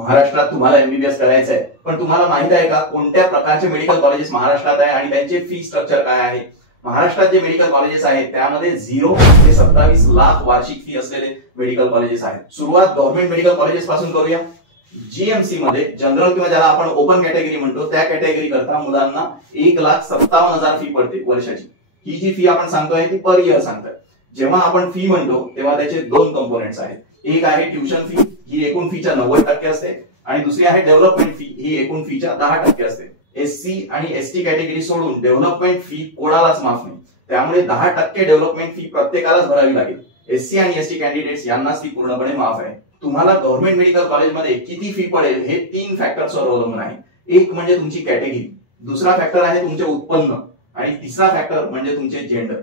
महाराष्ट्रात तुम्हाला एमबीबीएस करायचं आहे, पण तुम्हाला माहित आहे का कोणत्या प्रकारचे मेडिकल कॉलेजेस महाराष्ट्रात आहे आणि त्यांचे फी स्ट्रक्चर काय आहे? महाराष्ट्रात जे मेडिकल कॉलेजेस आहेत त्यामध्ये 0 ते 27 लाख वार्षिक फी असलेले मेडिकल कॉलेजेस आहेत. सुरुवात गव्हर्नमेंट मेडिकल कॉलेजेस पासून करूया. जीएमसी मध्ये जनरल किंवा ज्याला आपण ओपन कॅटेगरी म्हणतो त्या कॅटेगरी करता मुलांना 1,57,000 फी पडते वर्षाची. ही जी फी आपण सांगतोय ती पर इयर सांगतोय. जेव्हा आपण फी म्हणतो तेव्हा त्याचे 2 कंपोनेंट्स आहेत. एक आहे ट्युशन फी, ही एकूण फीच्या 90% असते, आणि दुसरी आहे डेव्हलपमेंट फी, ही एकूण फीच्या 10% असते. एससी आणि एसटी कॅटेगरी सोडून डेव्हलपमेंट फी कोणालाच माफ नाही, त्यामुळे 10% डेव्हलपमेंट फी प्रत्येकालाच भरावी लागेल. एससी आणि एसटी कॅन्डिडेट्स यांनाच फी पूर्णपणे माफ आहे. तुम्हाला गव्हर्नमेंट मेडिकल कॉलेजमध्ये किती फी पडेल हे 3 फॅक्टर्सवर अवलंबून आहे. एक म्हणजे तुमची कॅटेगरी, दुसरा फॅक्टर आहे तुमचे उत्पन्न, आणि तिसरा फॅक्टर म्हणजे तुमचे जेंडर.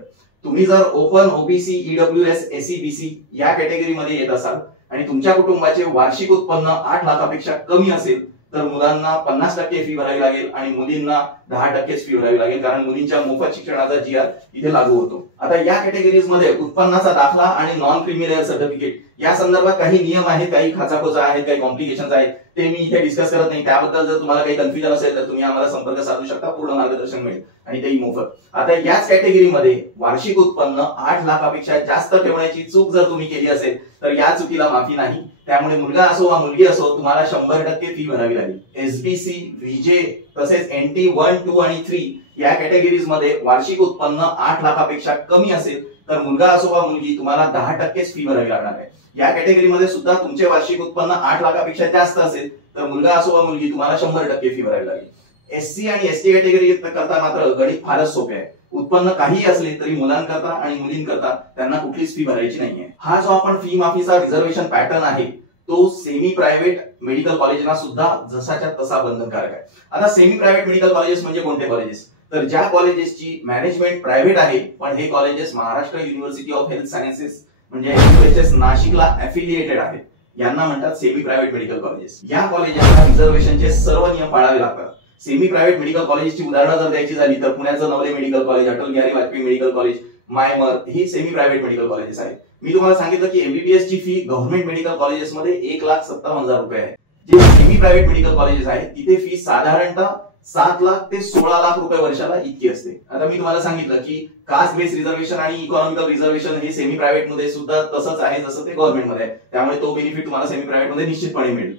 तुम्ही जर open, OBC, EWS, SC, BC या कॅटेगरीमध्ये येत असाल आणि तुमच्या कुटुंबाचे वार्षिक उत्पन्न 8 लाखापेक्षा कमी असेल तर मुलांना 50% फी भरावी लागेल आणि मुलींना 10%च फी भरावी लागेल, कारण मुलींच्या मोफत शिक्षणाचा जीआर इथे लागू होतो. आता या कॅटेगरीज मध्ये उत्पन्नाचा दाखला आणि नॉन क्रिमिनल सर्टिफिकेट या संदर्भात काही नियम आहेत, काही खाचाखोचा आहेत, काही कॉम्प्लिकेशन्स आहेत, ते मी इथे डिस्कस करत नाही. त्याबद्दल जर तुम्हाला काही कन्फ्युजन असेल तर तुम्ही आम्हाला संपर्क साधू शकता, पूर्ण मार्गदर्शन मिळेल आणि तेही मोफत. आता याच कॅटेगरीमध्ये वार्षिक उत्पन्न 8 लाखापेक्षा जास्त ठेवण्याची चूक जर तुम्ही केली असेल तर या चुकीला माफी नाही. त्यामुळे मुलगा असो वा मुलगी असो तुम्हाला 100% फी भरावी लागेल. एसबीसी, व्हीजे तसेच एनटी 1, 2 आणि 3 या कॅटेगरीज मध्ये वार्षिक उत्पन्न 8 लाखापेक्षा कमी असेल तर मुलगा असो वा मुलगी तुम्हाला 10%च फी भरावी लागणार आहे. या कॅटेगरीमध्ये सुद्धा तुमचे वार्षिक उत्पन्न 8 लाखापेक्षा जास्त असेल तर मुलगा असो वा मुलगी तुम्हाला 100% फी भरावी लागेल. एससी आणि एसटी कॅटेगरी करता मात्र गणित फारच सोपे आहे. उत्पन्न काही असले तरी मुलांकरता आणि मुलींकरता त्यांना कुठलीच फी भरायची नाहीये. हा जो आपण फी माफीचा रिझर्वेशन पॅटर्न आहे तो सेमी प्रायव्हेट मेडिकल कॉलेजना सुद्धा जसाच्या तसा बंधनकारक आहे. आता सेमी प्रायव्हेट मेडिकल कॉलेजेस म्हणजे कोणते कॉलेजेस? तर ज्या कॉलेजेसची मॅनेजमेंट प्रायव्हेट आहे पण हे colleges Maharashtra university of health sciences म्हणजे एमयूएचएस नाशिकला अफिलिएटेड आहेत, यांना म्हणतात सेमी प्रायव्हेट मेडिकल कॉलेजेस. या कॉलेजेसला रिझर्वेशनचे सर्व नियम पाळावे लागतात. सेमी प्रायव्हेट मेडिकल कॉलेजची उदाहरणं जर द्यायची झाली तर पुण्याचं Navale medical college, Atal Bihari Vajpayee medical college, MIMER ही सेमी प्रायव्हेट मेडिकल कॉलेजेस आहेत. मी तुम्हाला सांगितलं की एमबीबीएस ची फी गव्हर्नमेंट मेडिकल कॉलेजेसमध्ये 1,57,000 रुपये आहे. जे सेमी प्रायव्हेट मेडिकल कॉलेजेस आहेत तिथे फी साधारणतः 7 लाख ते 16 लाख रुपये वर्षाला इतकी असते. आता मी तुम्हाला सांगितलं की कास्ट बेस रिझर्वेशन आणि इकॉनॉमिकल रिझर्वेशन हे सेमी प्रायव्हेट मध्ये सुद्धा तसंच आहे जसं ते गव्हर्नमेंट मध्ये आहे, त्यामुळे तो बेनिफिट तुम्हाला सेमी प्रायव्हेट मध्ये निश्चितपणे मिळेल.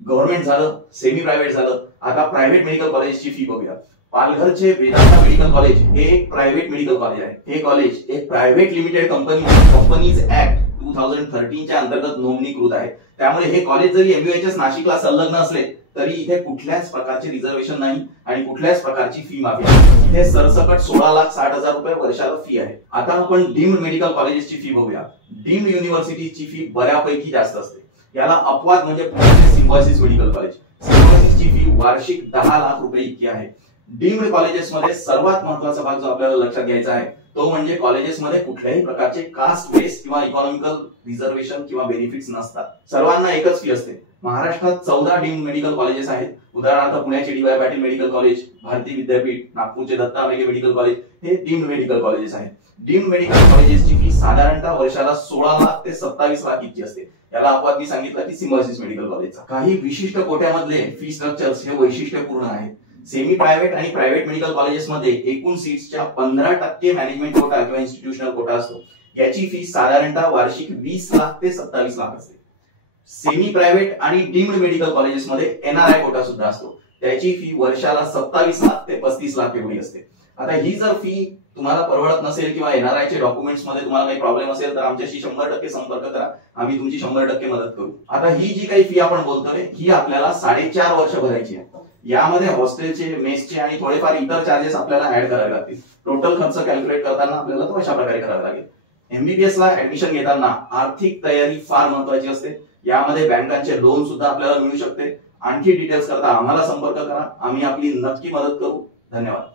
गव्हर्नमेंट झालं, सेमी प्रायव्हेट झालं. आता प्रायव्हेट मेडिकल कॉलेजची फी बघूया. पालघरचे वेदांता मेडिकल कॉलेज हे एक प्रायव्हेट मेडिकल कॉलेज आहे. हे कॉलेज एक प्रायव्हेट लिमिटेड कंपनीज ऍक्ट 2013 च्या अंतर्गत नोंदणीकृत आहे. त्यामुळे हे कॉलेज जरी एमयूएचएस नाशिकला संलग्न असले तरी इथे कुठल्याच प्रकारचे रिझर्वेशन नाही आणि कुठल्याच प्रकारची फी माफी नाही. इथे सरसकट 16,60,000 रुपये वर्षाला फी आहे. आता आपण डीम्ड मेडिकल कॉलेजेसची फी बघूया. डीम्ड युनिव्हर्सिटीची फी बऱ्यापैकी जास्त असते. याला अपवाद म्हणजे पुण्याचे सिम्बायोसिस मेडिकल कॉलेज. सिम्बायोसिसची फी वार्षिक 10 लाख रुपये इतकी आहे. डीम्ड कॉलेजेसमध्ये सर्वात महत्त्वाचा भाग जो आपल्याला लक्षात घ्यायचा आहे तो म्हणजे कॉलेजेसमध्ये कुठल्याही प्रकारचे कास्ट बेस किंवा इकॉनॉमिकल रिझर्वेशन किंवा बेनिफिट्स नसतात. सर्वांना एकच फी असते. महाराष्ट्रात 14 डीम्ड मेडिकल कॉलेजेस आहेत. उदाहरणार्थ पुण्याचे D Y. Patil medical college, Bharati Vidyapeeth, नागपूरचे दत्ता मेघे मेडिकल कॉलेज हे डीम्ड मेडिकल कॉलेजेस आहेत. डीम्ड मेडिकल कॉलेजेसची फी साधारणतः वर्षाला 16 लाख ते 27 लाख इतकी असते. याला अपवाद मी सांगितलं की सिम्बायोसिस मेडिकल कॉलेजचा. काही विशिष्ट कोट्यामधले फी स्ट्रक्चर्स हे वैशिष्ट्यपूर्ण आहेत. सेमी प्रायव्हेट आणि प्रायव्हेट मेडिकल कॉलेजेसमध्ये एकूण सीट्सच्या 15% मॅनेजमेंट कोटा किंवा इन्स्टिट्यूशनल कोटा असतो. याची फी साधारणतः वार्षिक 20 लाख ते 27 लाख असते. सेमी प्रायव्हेट आणि डीम्ड मेडिकल कॉलेजेसमध्ये एनआरआय कोटा सुद्धा असतो. त्याची फी वर्षाला 27 लाख ते 35 लाख एवढी असते. आता ही जर फी तुम्हाला परवडत नसेल किंवा एनआरआय चे डॉक्युमेंट्स मध्ये तुम्हाला काही प्रॉब्लेम असेल तर आमच्याशी 100% संपर्क करा, आम्ही तुमची 100% मदत करू. आता ही जी काही फी आपण बोलतोय ही आपल्याला 4.5 वर्ष भरायची आहे. यामध्ये हॉस्टेलचे, मेसचे आणि थोडेफार इतर चार्जेस आपल्याला ऍड करावे लागतील. टोटल खर्च कॅल्क्युलेट करताना आपल्याला तो अशा प्रकारे करावा लागेल. एमबीबीएस ला ऍडमिशन घेताना आर्थिक तयारी फार महत्वाची असते. यामध्ये बँकांचे लोन सुद्धा आपल्याला मिळू शकते. आणखी डिटेल्स करता आम्हाला संपर्क करा, आम्ही आपली नक्की मदत करू. धन्यवाद.